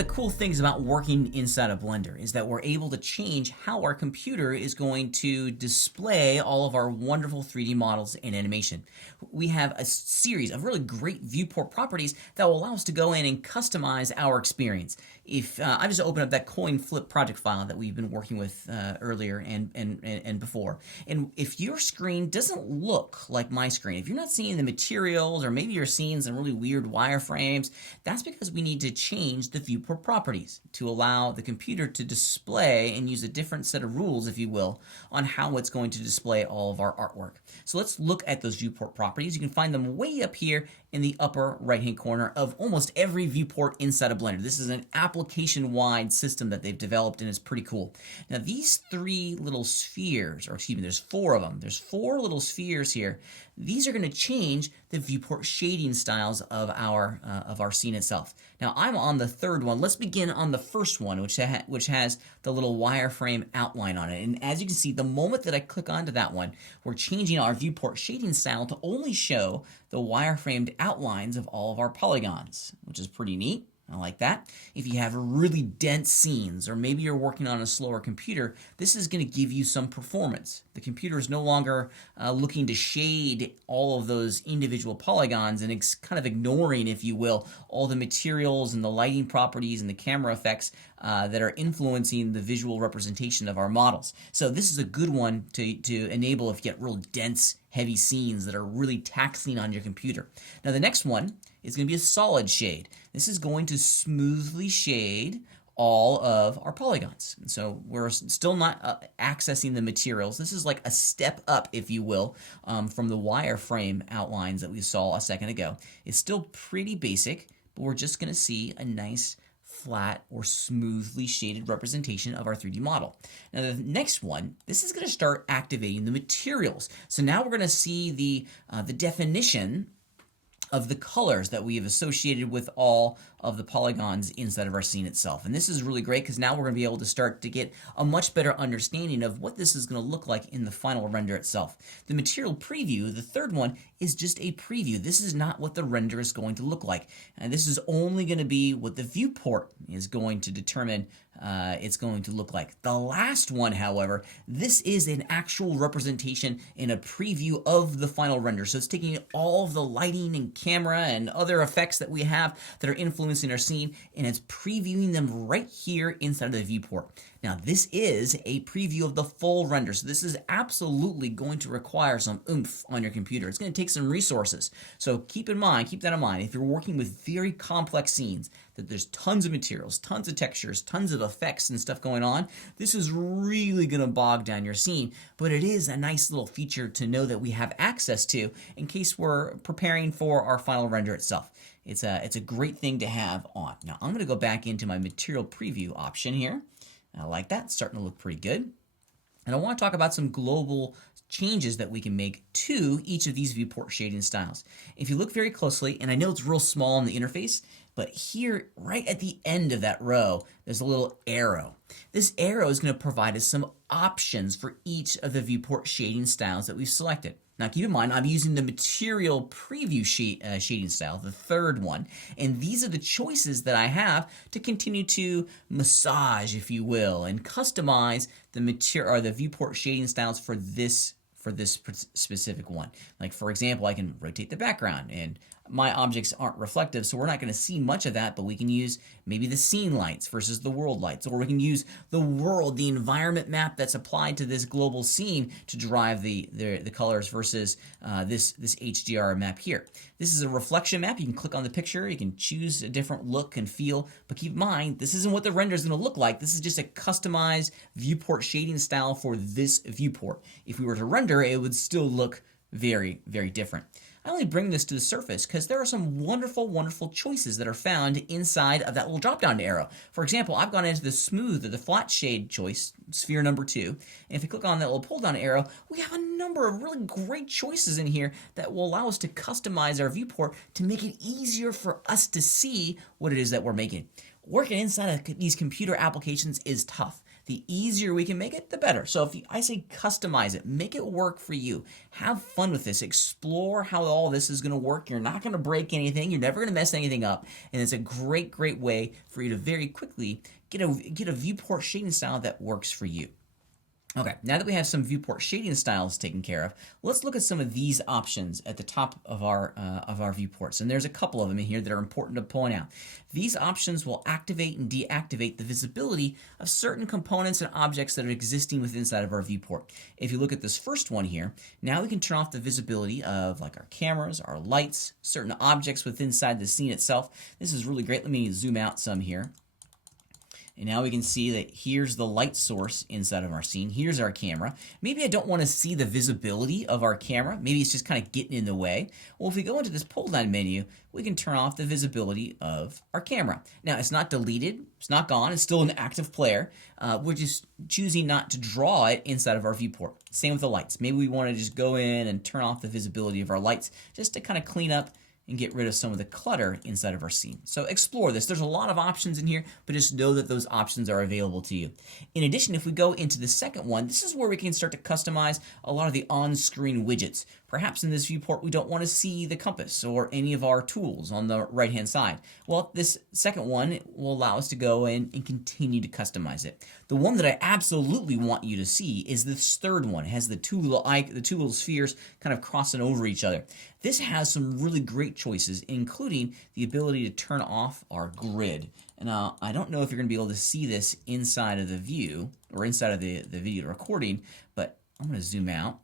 of the cool things about working inside of Blender is that we're able to change how our computer is going to display all of our wonderful 3D models in animation. We have a series of really great viewport properties that will allow us to go in and customize our experience. If I just open up that coin flip project file that we've been working with earlier and before, and if your screen doesn't look like my screen, if you're not seeing the materials, or maybe you're seeing some really weird wireframes, that's because we need to change the viewport properties to allow the computer to display and use a different set of rules, if you will, on how it's going to display all of our artwork. So let's look at those viewport properties. You can find them way up here in the upper right hand corner of almost every viewport inside of Blender. This is an application-wide system that they've developed, and it's pretty cool. Now these three little spheres, or excuse me, there's four of them. There's four little spheres here. These are going to change the viewport shading styles of our scene itself. Now I'm on the third one. Let's begin on the first one, which has the little wireframe outline on it. And as you can see, the moment that I click onto that one, we're changing our viewport shading style to only show the wireframed outlines of all of our polygons, which is pretty neat. I like that. If you have really dense scenes, or maybe you're working on a slower computer, this is going to give you some performance. The computer is no longer looking to shade all of those individual polygons and kind of ignoring, if you will, all the materials and the lighting properties and the camera effects that are influencing the visual representation of our models. So this is a good one to enable if you get real dense, heavy scenes that are really taxing on your computer. Now the next one is going to be a solid shade. This is going to smoothly shade all of our polygons. So we're still not accessing the materials. This is like a step up, if you will, from the wireframe outlines that we saw a second ago. It's still pretty basic, but we're just going to see a nice flat or smoothly shaded representation of our 3D model. Now the next one, this is going to start activating the materials. So now we're going to see the definition of the colors that we have associated with all of the polygons inside of our scene itself. And this is really great because now we're going to be able to start to get a much better understanding of what this is going to look like in the final render itself. The material preview, the third one, is just a preview. This is not what the render is going to look like. And this is only going to be what the viewport is going to determine it's going to look like. The last one, however, this is an actual representation in a preview of the final render. So it's taking all of the lighting and camera and other effects that we have that are influencing our scene, and it's previewing them right here inside of the viewport. Now this is a preview of the full render, so this is absolutely going to require some oomph on your computer. It's going to take some resources. So keep that in mind, if you're working with very complex scenes, that there's tons of materials, tons of textures, tons of effects and stuff going on, this is really going to bog down your scene, but it is a nice little feature to know that we have access to in case we're preparing for our final render itself. It's a great thing to have on. Now I'm going to go back into my material preview option here. I like that. It's starting to look pretty good. And I want to talk about some global changes that we can make to each of these viewport shading styles. If you look very closely, and I know it's real small in the interface, but here, right at the end of that row, there's a little arrow. This arrow is going to provide us some options for each of the viewport shading styles that we've selected. Now keep in mind, I'm using the material preview shading style, the third one, and these are the choices that I have to continue to massage, if you will, and customize the material or the viewport shading styles for this specific one. Like for example, I can rotate the background, and my objects aren't reflective, so we're not going to see much of that, but we can use maybe the scene lights versus the world lights, or we can use the world, the environment map that's applied to this global scene to drive the colors versus this HDR map here. This is a reflection map. You can click on the picture, you can choose a different look and feel, but keep in mind, this isn't what the render is going to look like. This is just a customized viewport shading style for this viewport. If we were to render, it would still look very, very different. I only bring this to the surface because there are some wonderful, wonderful choices that are found inside of that little drop-down arrow. For example, I've gone into the smooth or the flat shade choice, sphere number 2, and if you click on that little pull-down arrow, we have a number of really great choices in here that will allow us to customize our viewport to make it easier for us to see what it is that we're making. Working inside of these computer applications is tough. The easier we can make it, the better. So if I say customize it, make it work for you. Have fun with this. Explore how all this is going to work. You're not going to break anything. You're never going to mess anything up. And it's a great, great way for you to very quickly get a viewport shading style that works for you. Okay, now that we have some viewport shading styles taken care of, let's look at some of these options at the top of our viewports. And there's a couple of them in here that are important to point out. These options will activate and deactivate the visibility of certain components and objects that are existing within inside of our viewport. If you look at this first one here, now we can turn off the visibility of like our cameras, our lights, certain objects within inside the scene itself. This is really great. Let me zoom out some here. And now we can see that here's the light source inside of our scene. Here's our camera. Maybe I don't want to see the visibility of our camera. Maybe it's just kind of getting in the way. Well, if we go into this pull down menu, we can turn off the visibility of our camera. Now, it's not deleted. It's not gone. It's still an active player. We're just choosing not to draw it inside of our viewport. Same with the lights. Maybe we want to just go in and turn off the visibility of our lights just to kind of clean up and get rid of some of the clutter inside of our scene. So explore this. There's a lot of options in here, but just know that those options are available to you. In addition, if we go into the second one, this is where we can start to customize a lot of the on-screen widgets. Perhaps in this viewport, we don't want to see the compass or any of our tools on the right-hand side. Well, this second one will allow us to go in and continue to customize it. The one that I absolutely want you to see is this third one. It has the two little spheres kind of crossing over each other. This has some really great choices, including the ability to turn off our grid. And I don't know if you're going to be able to see this inside of the view or inside of the video recording, but I'm going to zoom out.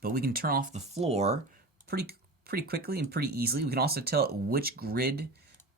But we can turn off the floor pretty quickly and pretty easily. We can also tell it which grid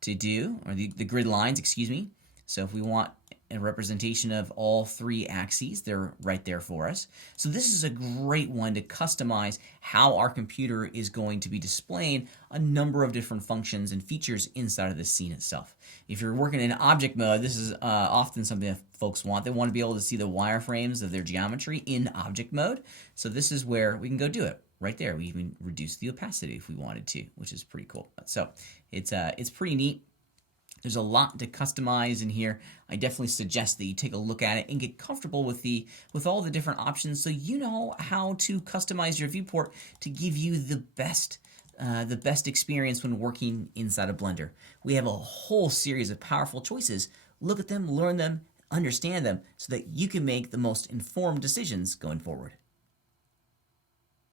to do, or the grid lines, excuse me. So if we want a representation of all three axes, they're right there for us. So this is a great one to customize how our computer is going to be displaying a number of different functions and features inside of the scene itself. If you're working in object mode, this is often something that folks want. They want to be able to see the wireframes of their geometry in object mode. So this is where we can go do it. Right there, we even reduce the opacity if we wanted to, which is pretty cool. So it's pretty neat. There's a lot to customize in here. I definitely suggest that you take a look at it and get comfortable with all the different options so you know how to customize your viewport to give you the best experience when working inside of Blender. We have a whole series of powerful choices. Look at them, learn them, understand them so that you can make the most informed decisions going forward.